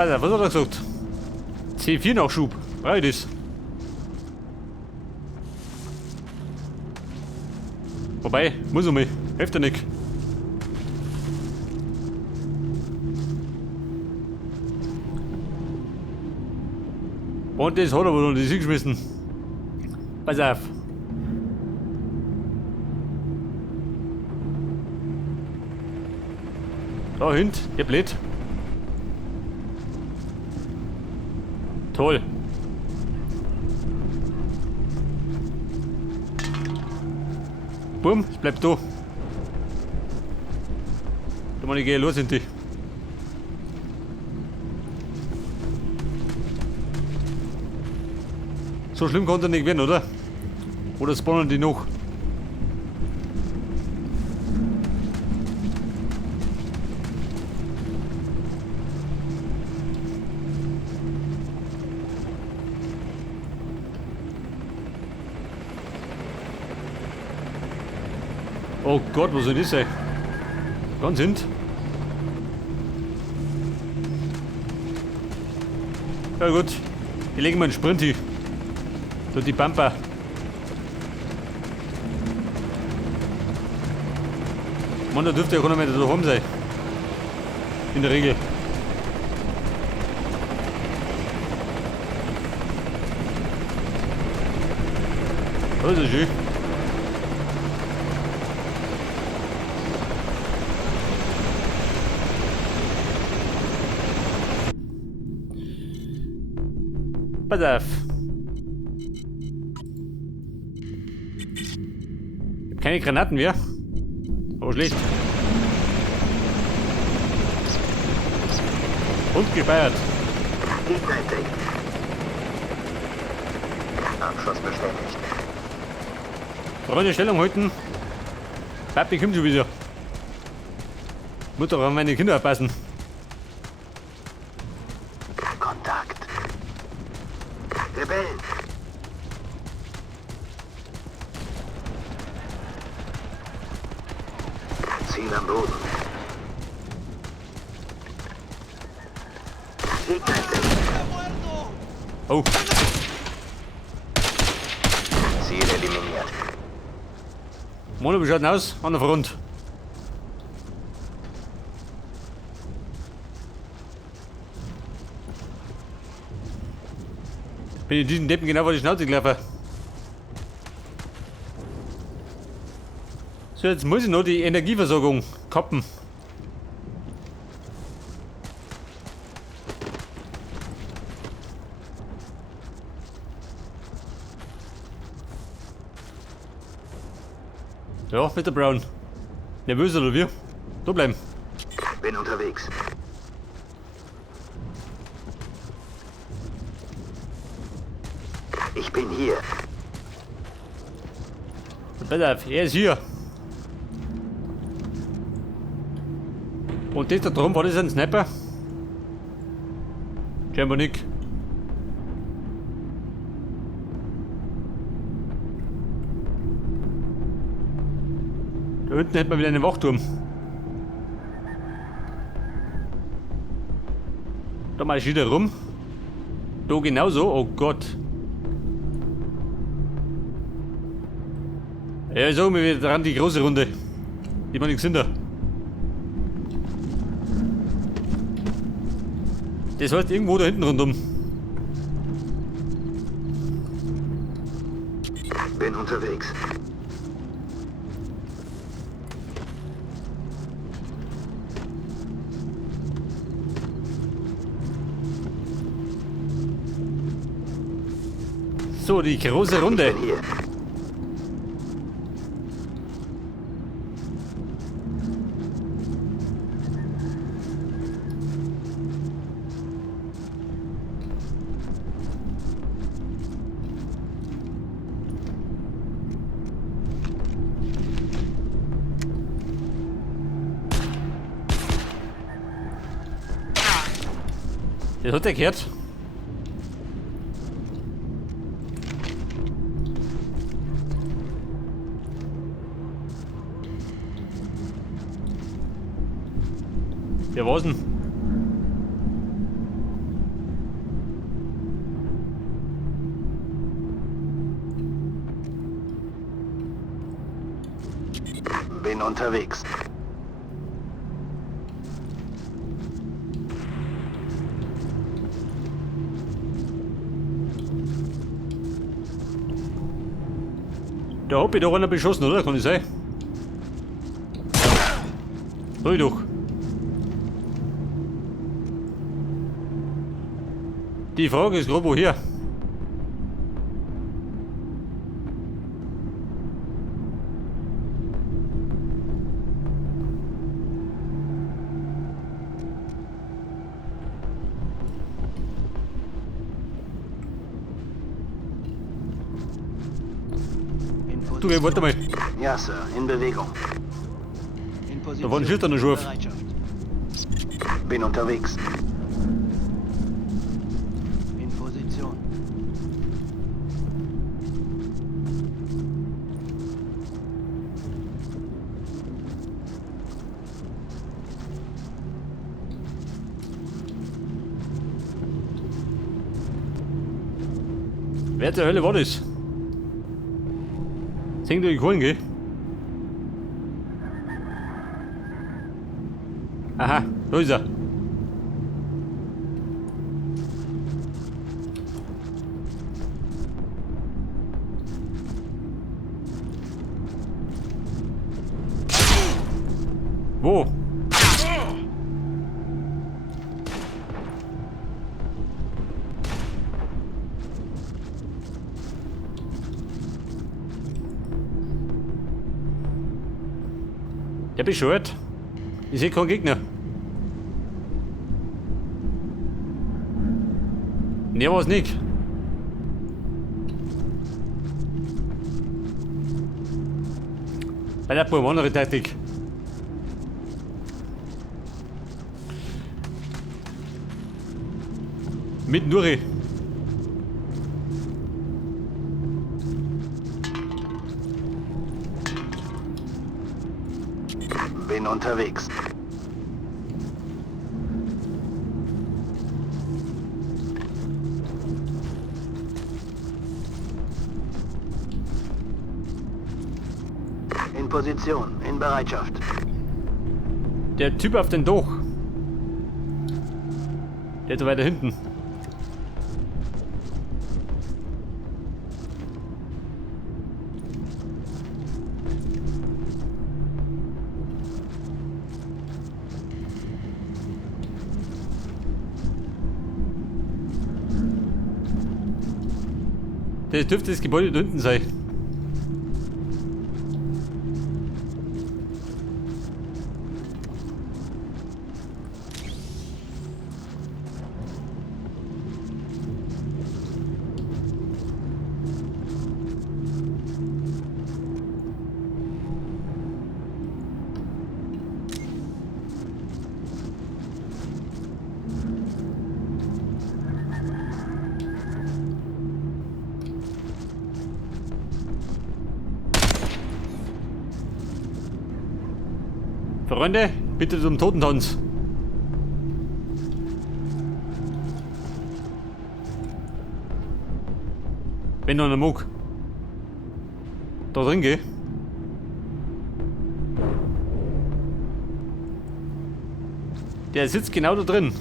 Pass auf, was hat er gesagt? C4 Nachschub. Ja, das. Wobei, muss er mich. Hilft er nicht. Und das hat er wohl noch nicht geschmissen. Pass auf. Da hinten, ihr blöd. Toll. Bumm, es bleibt da. Da muss ich gehen, los sind die. So schlimm kann es nicht werden, oder? Oder spawnen die noch? Oh Gott, was soll das sein? Ganz hint. Ja gut, die legen wir einen Sprint hin. So die Bumper. Mann, da dürfte ja keiner mehr daheim sein. In der Regel. Das ist schön. Pass auf. Ich hab keine Granaten mehr. Aber schlecht. Und gefeiert. Abschuss bestätigt. Freunde, Stellung halten. Papi kommt schon wieder. Muss doch an meine Kinder aufpassen. Kontakt. Rebellen. Ziel am Boden. Oh, Ziel eliminiert. Mono, wie schaut denn aus? An der Front. Bin ich diesen Deppen genau vor die Schnauze gelaufen. So, jetzt muss ich noch die Energieversorgung kappen. Ja, Mr. Brown. Nervös oder wie? Da bleiben. Bin unterwegs. Ich bin hier. Pass auf, er ist hier. Und das da drum, war das ein Sniper? Scheinbar nicht. Da unten hätten wir wieder einen Wachturm. Da mal wieder rum. Da genauso, oh Gott. Ja, so, wir wieder dran, die große Runde. Die wir nichts hinter. Das heißt irgendwo da hinten rundum. Bin unterwegs. So, die große Runde. Ich bin hier. Das hat er gehört. Wer war's denn? Bin unterwegs. Der hab ich da einer beschossen, oder? Kann ich sein? Soll ich doch. Die Frage ist gerade woher. Du, ey, warte mal. Ja, Sir. In Bewegung. In Position. Da war ein Schild an der Schurf. Bereitschaft. Bin unterwegs. In Position. Wer zur Hölle war das? Sing durch die Kohlen, gell? Aha, da ist er. Wo? Der bescheuert. Ich sehe keinen Gegner. Ne, war's nicht. Bei der Pulm andere Taktik. Mitten durch. Bin unterwegs. In Position. In Bereitschaft. Der Typ auf den Dach. Der ist da weiter hinten. Das dürfte das Gebäude da hinten sein. Freunde, bitte zum Totentanz. Wenn noch einer mag. Da drin geh. Der sitzt genau da drin.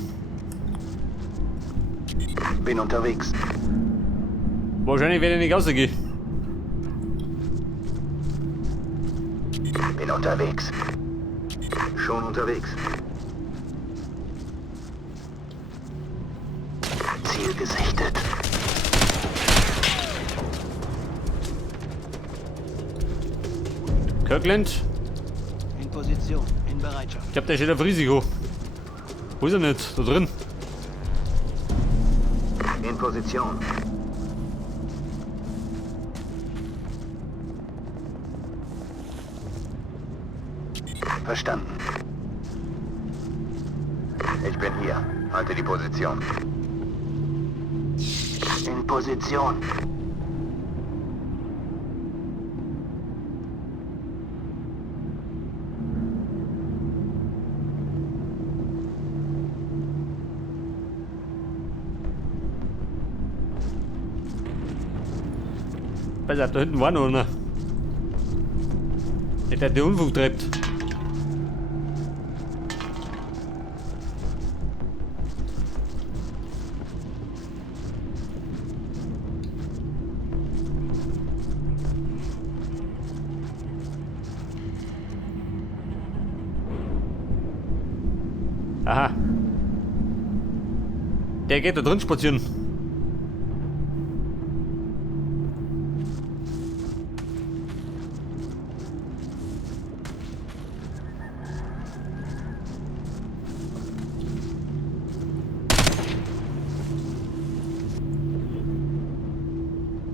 Bin unterwegs. Wahrscheinlich werde ich nicht rausgehen. Bin unterwegs. Schon unterwegs. Ziel gesichtet. Kirkland, In Position. In Bereitschaft. ich glaube, der steht auf Risiko. Wo ist er nicht? Da drin. In Position. Verstanden. Ich bin hier. Halte die Position. In Position. Pass auf, da hinten war noch einer. Nicht, der Unfug treibt. Aha. Der geht da drin spazieren.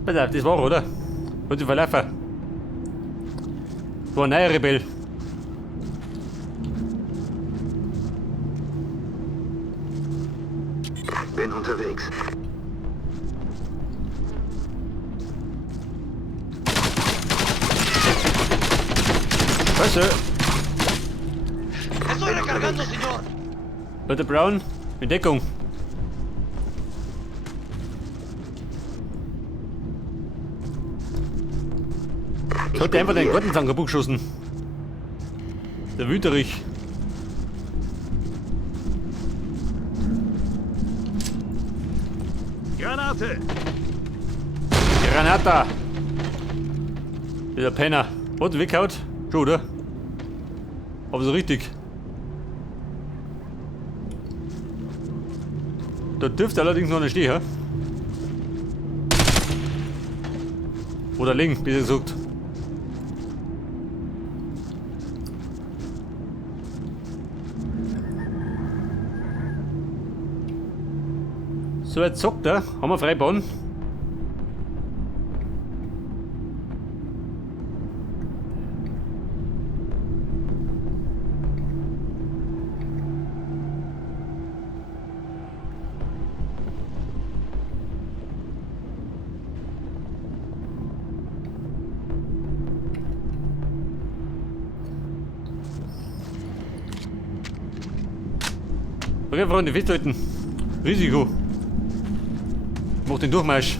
Pass auf, das war, oder? Hat sich verlaufen. Das war ein neuer Rebell. Bin unterwegs. Was? Estoy recargando, señor. Bitte Brown, in Deckung. Ich Hat bin einfach den hier. Gartenzahn kaputt geschossen. Der Wüterich. Granate. Granata. Dieser Penner. Hat weggehaut? Schon, oder? Aber so richtig. Da dürfte allerdings noch eine stehen. Oder liegen, wie gesagt. So, jetzt sagt er, haben wir Freibahn. Okay, Freunde, festhalten. Risiko. Mach den Durchmarsch.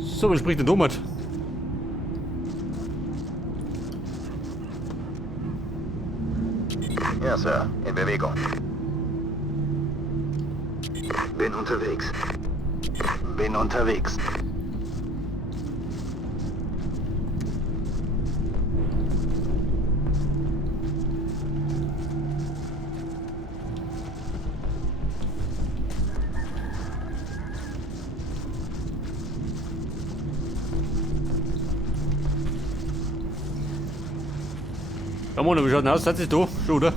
So, was spricht der Domat? Ja, Sir. In Bewegung. Bin unterwegs. Bin unterwegs. Ramona, wie schaut denn aus? Seid ihr da? Schon, oder?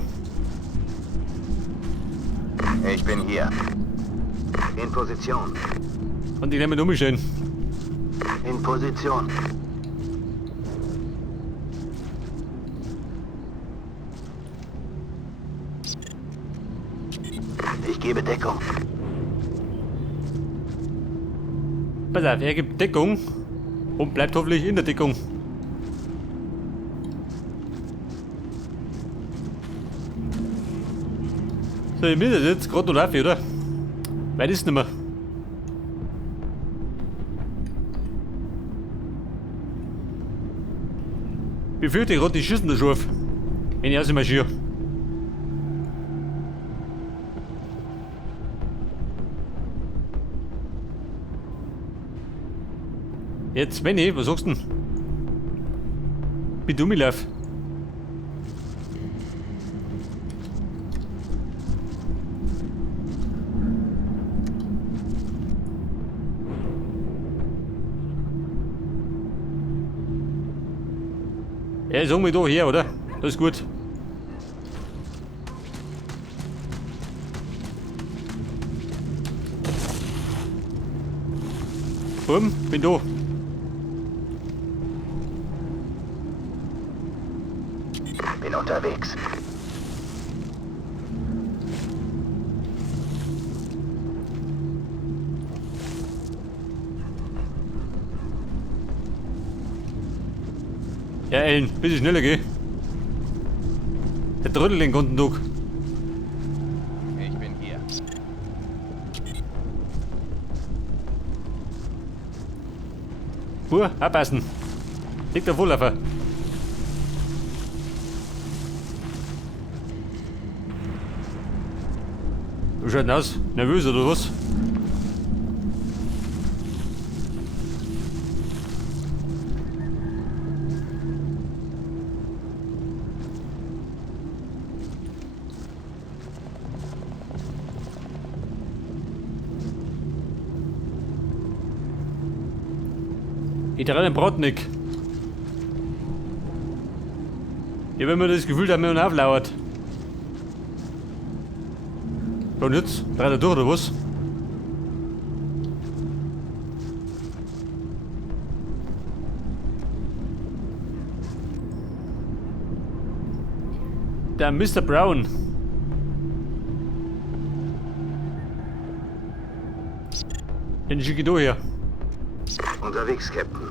Ich bin hier. In Position. Und ich nehme mich umstellen. In Position. Ich gebe Deckung. Pass auf, er gibt Deckung und bleibt hoffentlich in der Deckung. So, ich bin jetzt gerade noch laufen, oder? Weit ist nicht mehr. Befürchte ich gerade die Schüssen da scharf, wenn ich rausmarschiere. Jetzt, wenn ich, was sagst du denn? Bitte umlauf. Ja, sag mal da her, oder? Das ist gut. Bumm, bin da. Bin unterwegs. Ja, Ellen, bisschen schneller, geh. Der Trödel den Kunden durch. Ich bin hier. Abpassen. Liegt der Vorläufer. Wie schaut denn aus? Nervös oder was? Ich traue dem Brot nicht. Ich habe immer das Gefühl, dass mir auflauert. Und jetzt? Dreht er durch oder was? Der Mr. Brown. Den schicke ich da her. Unterwegs, Captain.